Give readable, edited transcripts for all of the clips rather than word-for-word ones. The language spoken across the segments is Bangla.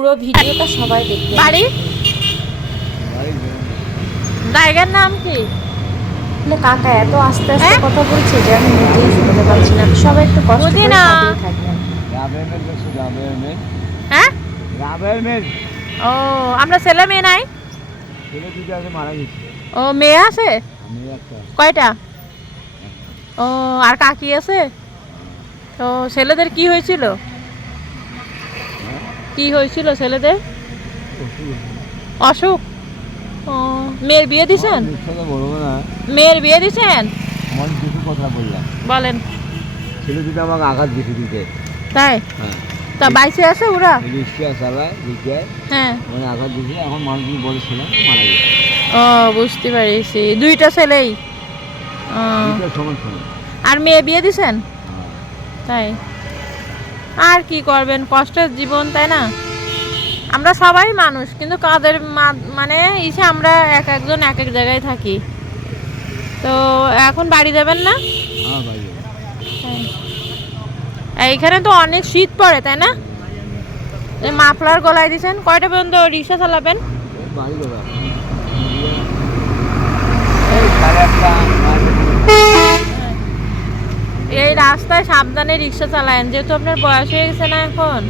পুরো ভিডিওটা সবাই দেখবে। বাড়ি জায়গার নাম কি? কাকা এত আস্তে আস্তে কথা বলছে যে আমি নিজেই শুনতে পাচ্ছি না। সবাই একটু কষ্ট বুঝি করে না। সাথেই থাকবেন। হ্যাঁ ও আমরা ছেলে মেয়ে নাই। ও মেয়ে আছে কয়টা? ও আর কাকি আছে? তো ছেলেদের কি হয়েছিল? কি হয়েছিল ছেলেদের? অসুখ। ও মেয়ের বিয়ে দিছেন? মেয়ের বিয়ে দিছেন? বলেন। ছেলে দুটো আমাকে আঘাত দিতে দিতে তাই? হ্যাঁ তা বাইসে আছে ওরা? রিক্সা চালায় রিক্সায় হ্যাঁ। মানে আঘাত দিতে এখন মানুষ বলেছিলাম মারা গেছে। ও বুঝতে পারিছি, দুইটা ছেলেই। ও, দুটো সমান সমান। আর মেয়ে বিয়ে দিছেন? হ্যাঁ। তাই আর কি করবেন, কষ্টের জীবন তাই না। আমরা সবাই মানুষ, কিন্তু কাদের মানে ইসে আমরা এক একজন এক এক জায়গায় থাকি। তো এখন বাড়ি যাবেন না? হ্যাঁ ভাই হ্যাঁ। এইখানে তো অনেক শীত পড়ে তাই না। এই মাফলার গলায় দিছেন। কয়টা পর্যন্ত রিক্সা চালাবেন? বাড়ি যাবে এই সাড়ে আটটা এই রাস্তায় সাবধানে রিক্সা চালায়েন, যেহেতু আপনার বয়স হয়ে গেছে না এখন।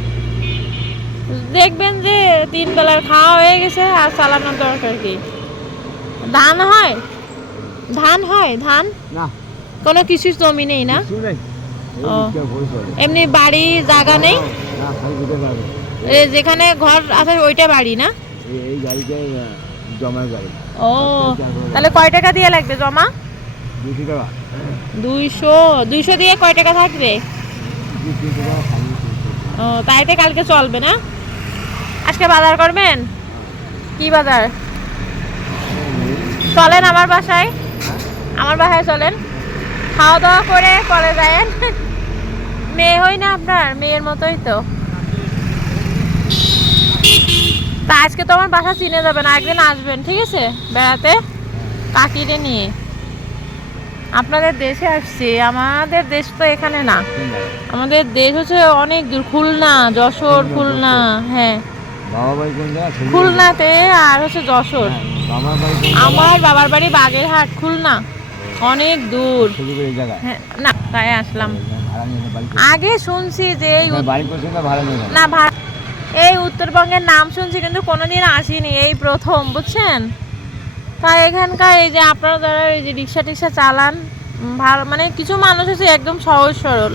দেখবেন যে 3 বেলার খাওয়া হয়ে গেছে আর চালানোর দরকার কি। ধান হয়? ধান হয়? ধান না কোনো কিছু জমি নেই না? কিছু নেই এই ও। রিক্সা ভরে চলে। এমনি বাড়ি জায়গা নেই? না খালি যেতে পারবে এই যেখানে ঘর আছে ওইটা বাড়ি না? এই গাড়িতে জমার গাড়ি ও তাহলে কয় টাকা দিয়ে লাগবে জমা? 200 টাকা 200 দিয়ে কয় টাকা থাকবে? 200 টাকা খালি ও তাইতে কালকে চলবে না? আজকে বাজার করবেন? কি বাজার? চলেন আমার বাসায়, আমার বাসায় চলেন, খাওয়া দাওয়া করে পরে যায়েন। মেয়ে হই না আপনার? মেয়ের মতোই তো। তা আজকে তো আমার বাসা চিনে যাবেন, একদিন আসবেন ঠিক আছে বেড়াতে কাকিরে নিয়ে। আপনাদের দেশে আসছি, আমাদের দেশ তো এখানে না, আমাদের দেশ হচ্ছে অনেক দূর, খুলনা, যশোর, খুলনা। হ্যাঁ বাবা বাড়ি কোন জায়গা? খুলনাতে, আর হচ্ছে যশোর। বাবার বাড়ি কোন আমার বাবার বাড়ি বাগেরহাট, খুলনা, অনেক দূর। এই জায়গায় হ্যাঁ না তাই আসলাম। ভাড়া নিয়ে বাড়ি আগে শুনছি যে এই বাড়ি করছে না ভাড়া নিয়ে না এই উত্তরবঙ্গের নাম শুনছি, কিন্তু কোনোদিন আসিনি, এই প্রথম বুঝছেন। তাই এখানকার এই যে আপনারা যারা এই যে রিক্সা টিক্সা চালান, ভালো মানে কিছু মানুষ আছে একদম সহজ সরল।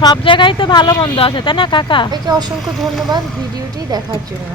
সব জায়গায় তো ভালো মন্দ আছে তাই না কাকা। সবাইকে অসংখ্য ধন্যবাদ ভিডিওটি দেখার জন্য।